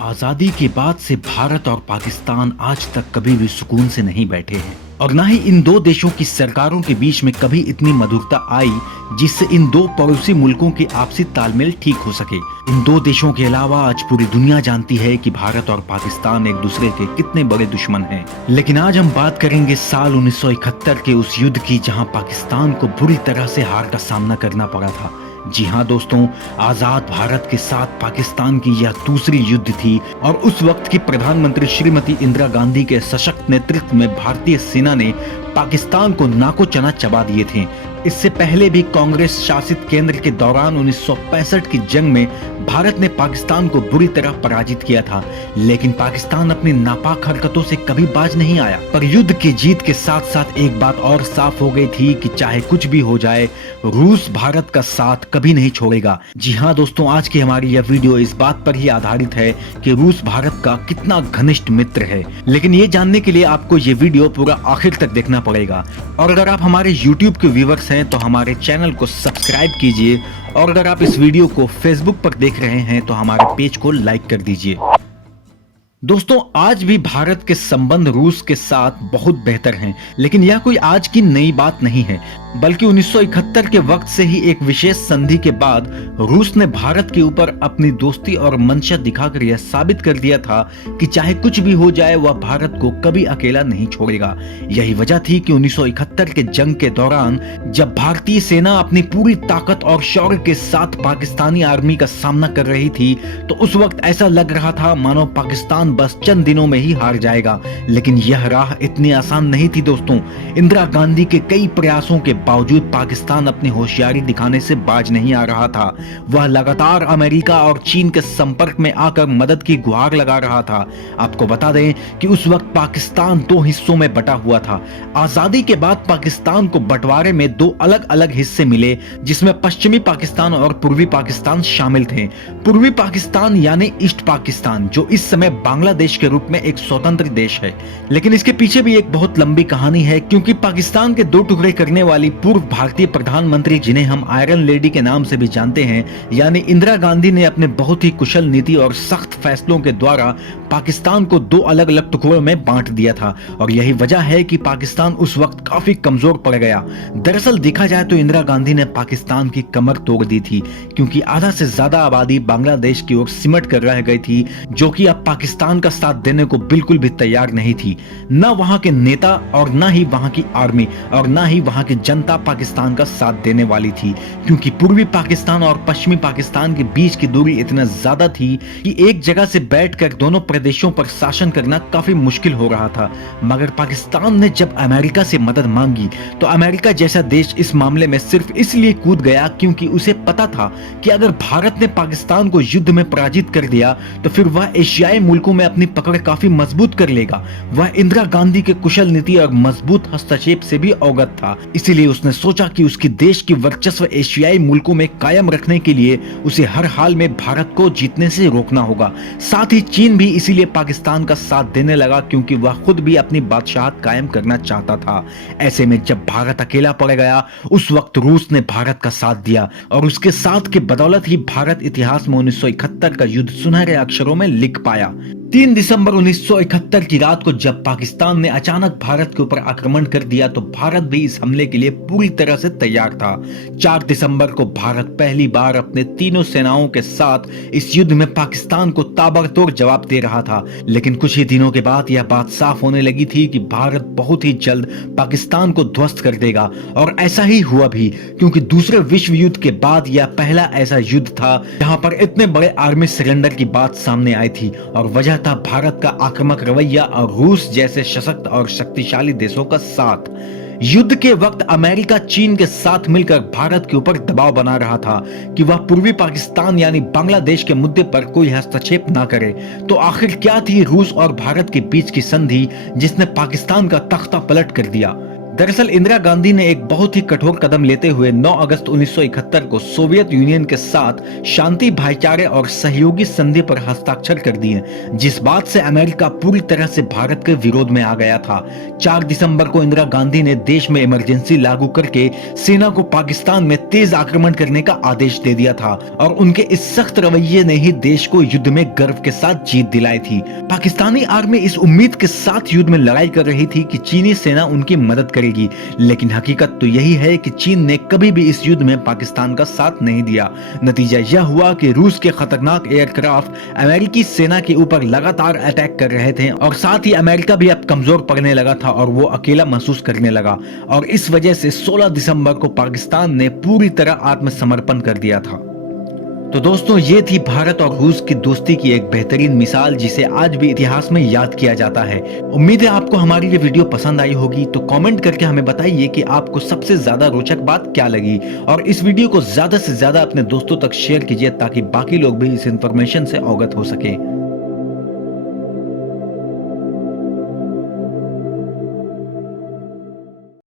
आजादी के बाद से भारत और पाकिस्तान आज तक कभी भी सुकून से नहीं बैठे हैं और ना ही इन दो देशों की सरकारों के बीच में कभी इतनी मधुरता आई जिससे इन दो पड़ोसी मुल्कों के आपसी तालमेल ठीक हो सके। इन दो देशों के अलावा आज पूरी दुनिया जानती है कि भारत और पाकिस्तान एक दूसरे के कितने बड़े दुश्मन हैं। लेकिन आज हम बात करेंगे साल 1971 के उस युद्ध की जहां पाकिस्तान को बुरी तरह से हार का सामना करना पड़ा था। जी हाँ दोस्तों, आजाद भारत के साथ पाकिस्तान की यह दूसरी युद्ध थी और उस वक्त की प्रधानमंत्री श्रीमती इंदिरा गांधी के सशक्त नेतृत्व में भारतीय सेना ने पाकिस्तान को नाको चना चबा दिए थे। इससे पहले भी कांग्रेस शासित केंद्र के दौरान 1965 की जंग में भारत ने पाकिस्तान को बुरी तरह पराजित किया था, लेकिन पाकिस्तान अपनी नापाक हरकतों से कभी बाज नहीं आया। पर युद्ध की जीत के साथ साथ एक बात और साफ हो गई थी कि चाहे कुछ भी हो जाए, रूस भारत का साथ कभी नहीं छोड़ेगा। जी हाँ दोस्तों, आज की हमारी यह वीडियो इस बात पर ही आधारित है कि रूस भारत का कितना घनिष्ठ मित्र है। लेकिन ये जानने के लिए आपको ये वीडियो पूरा आखिर तक देखना पड़ेगा। और अगर आप हमारे YouTube के व्यूवर्स हैं तो हमारे चैनल को सब्सक्राइब कीजिए, और अगर आप इस वीडियो को Facebook पर देख रहे हैं तो हमारे पेज को लाइक कर दीजिए। दोस्तों, आज भी भारत के संबंध रूस के साथ बहुत बेहतर हैं, लेकिन यह कोई आज की नई बात नहीं है, बल्कि 1971 के वक्त से ही एक विशेष संधि के बाद रूस ने भारत के ऊपर अपनी दोस्ती और मंशा दिखाकर यह साबित कर दिया था कि चाहे कुछ भी हो जाए वह भारत को कभी अकेला नहीं छोड़ेगा। यही वजह थी कि 1971 के जंग के दौरान जब भारतीय सेना अपनी पूरी ताकत और शौर्य के साथ पाकिस्तानी आर्मी का सामना कर रही थी तो उस वक्त ऐसा लग रहा था मानो पाकिस्तान बस चंद दिनों में ही हार जाएगा। लेकिन यह राह इतनी आसान नहीं थी दोस्तों। इंदिरा गांधी के कई प्रयासों के बावजूद पाकिस्तान अपनी होशियारी दिखाने से बाज नहीं आ रहा था। वह लगातार अमेरिका और चीन के संपर्क में आकर मदद की गुहार लगा रहा था। आपको बता दें कि उस वक्त पाकिस्तान दो हिस्सों में बटा हुआ था। आजादी के बाद पाकिस्तान को बंटवारे में दो अलग अलग हिस्से मिले, जिसमें पश्चिमी पाकिस्तान और पूर्वी पाकिस्तान शामिल थे। पूर्वी पाकिस्तान यानी ईस्ट पाकिस्तान, जो इस समय बांग्लादेश के रूप में एक स्वतंत्र देश है। लेकिन इसके पीछे भी एक बहुत लंबी कहानी है, क्योंकि पाकिस्तान के दो टुकड़े करने वाली पूर्व भारतीय प्रधानमंत्री, जिन्हें हम आयरन लेडी के नाम से भी जानते हैं, यानी इंदिरा गांधी ने अपने बहुत ही कुशल नीति और सख्त फैसलों के द्वारा पाकिस्तान को दो अलग अलग टुकड़ों में बांट दिया था। और यही वजह है कि पाकिस्तान उस वक्त काफी कमजोर पड़ गया। दरअसल देखा जाए तो इंदिरा गांधी ने पाकिस्तान की कमर तोड़ दी थी, क्योंकि आधा से ज्यादा आबादी बांग्लादेश की ओर सिमट कर रह गई थी, जो कि अब पाकिस्तान का साथ देने को बिल्कुल भी तैयार नहीं थी। न वहां के नेता और न ही वहां की आर्मी और न ही वहां की जनता पाकिस्तान का साथ देने वाली थी, क्योंकि पूर्वी पाकिस्तान और पश्चिमी पाकिस्तान के बीच की दूरी इतना ज्यादा थी कि एक जगह से बैठकर दोनों प्रदेशों पर शासन करना काफी मुश्किल हो रहा था। मगर पाकिस्तान ने जब अमेरिका से मदद मांगी तो अमेरिका जैसा देश इस मामले में सिर्फ इसलिए कूद गया क्योंकि उसे पता था कि अगर भारत ने पाकिस्तान को युद्ध में पराजित कर दिया तो फिर वह एशियाई मुल्कों में अपनी पकड़ काफी मजबूत कर लेगा। वह इंदिरा गांधी के कुशल नीति और मजबूत हस्तक्षेप से भी अवगत था। इसीलिए उसने सोचा कि उसके देश की वर्चस्व एशियाई मुल्कों में कायम रखने के लिए उसे हर हाल में भारत को जीतने से रोकना होगा। साथ ही चीन भी इसीलिए पाकिस्तान का साथ देने लगा, क्योंकि वह खुद भी अपनी बादशाहत कायम करना चाहता था। ऐसे में जब भारत अकेला पड़ गया, उस वक्त रूस ने भारत का साथ दिया और उसके साथ के बदौलत ही भारत इतिहास में 1971 का युद्ध सुनहरे अक्षरों में लिख पाया। 3 दिसंबर 1971 की रात को जब पाकिस्तान ने अचानक भारत के ऊपर आक्रमण कर दिया तो भारत भी इस हमले के लिए पूरी तरह से तैयार था। 4 दिसंबर को भारत पहली बार अपने तीनों सेनाओं के साथ इस युद्ध में पाकिस्तान को ताबड़तोड़ जवाब दे रहा था। लेकिन कुछ ही दिनों के बाद यह बात साफ होने लगी थी कि भारत बहुत ही जल्द पाकिस्तान को ध्वस्त कर देगा, और ऐसा ही हुआ भी, क्योंकि दूसरे विश्व युद्ध के बाद यह पहला ऐसा युद्ध था जहां पर इतने बड़े आर्मी सरेंडर की बात सामने आई थी। और वजह था भारत का आक्रामक रवैया और रूस जैसे सशक्त और शक्तिशाली देशों का साथ। युद्ध के वक्त अमेरिका चीन के साथ मिलकर भारत के ऊपर दबाव बना रहा था कि वह पूर्वी पाकिस्तान यानी बांग्लादेश के मुद्दे पर कोई हस्तक्षेप ना करे। तो आखिर क्या थी रूस और भारत के बीच की संधि जिसने पाकिस्तान का तख्ता पलट कर दिया? दरअसल इंदिरा गांधी ने एक बहुत ही कठोर कदम लेते हुए 9 अगस्त 1971 को सोवियत यूनियन के साथ शांति, भाईचारे और सहयोगी संधि पर हस्ताक्षर कर दिए, जिस बात से अमेरिका पूरी तरह से भारत के विरोध में आ गया था। 4 दिसंबर को इंदिरा गांधी ने देश में इमरजेंसी लागू करके सेना को पाकिस्तान में तेज आक्रमण करने का आदेश दे दिया था और उनके इस सख्त रवैये ने ही देश को युद्ध में गर्व के साथ जीत दिलाई थी। पाकिस्तानी आर्मी इस उम्मीद के साथ युद्ध में लड़ाई कर रही थी कि चीनी सेना उनकी मदद करेगी, लेकिन हकीकत तो यही है कि चीन ने कभी भी इस युद्ध में पाकिस्तान का साथ नहीं दिया। नतीजा यह हुआ कि रूस के खतरनाक एयरक्राफ्ट अमेरिकी सेना के ऊपर लगातार अटैक कर रहे थे और साथ ही अमेरिका भी अब कमजोर पड़ने लगा था और वो अकेला महसूस करने लगा और इस वजह से 16 दिसंबर को पाकिस्तान ने पूरी तरह आत्मसमर्पण कर दिया था। तो दोस्तों, ये थी भारत और रूस की दोस्ती की एक बेहतरीन मिसाल जिसे आज भी इतिहास में याद किया जाता है। उम्मीद है आपको हमारी ये वीडियो पसंद आई होगी, तो कमेंट करके हमें बताइए कि आपको सबसे ज्यादा रोचक बात क्या लगी और इस वीडियो को ज्यादा से ज्यादा अपने दोस्तों तक शेयर कीजिए ताकि बाकी लोग भी इस इंफॉर्मेशन से अवगत हो सके।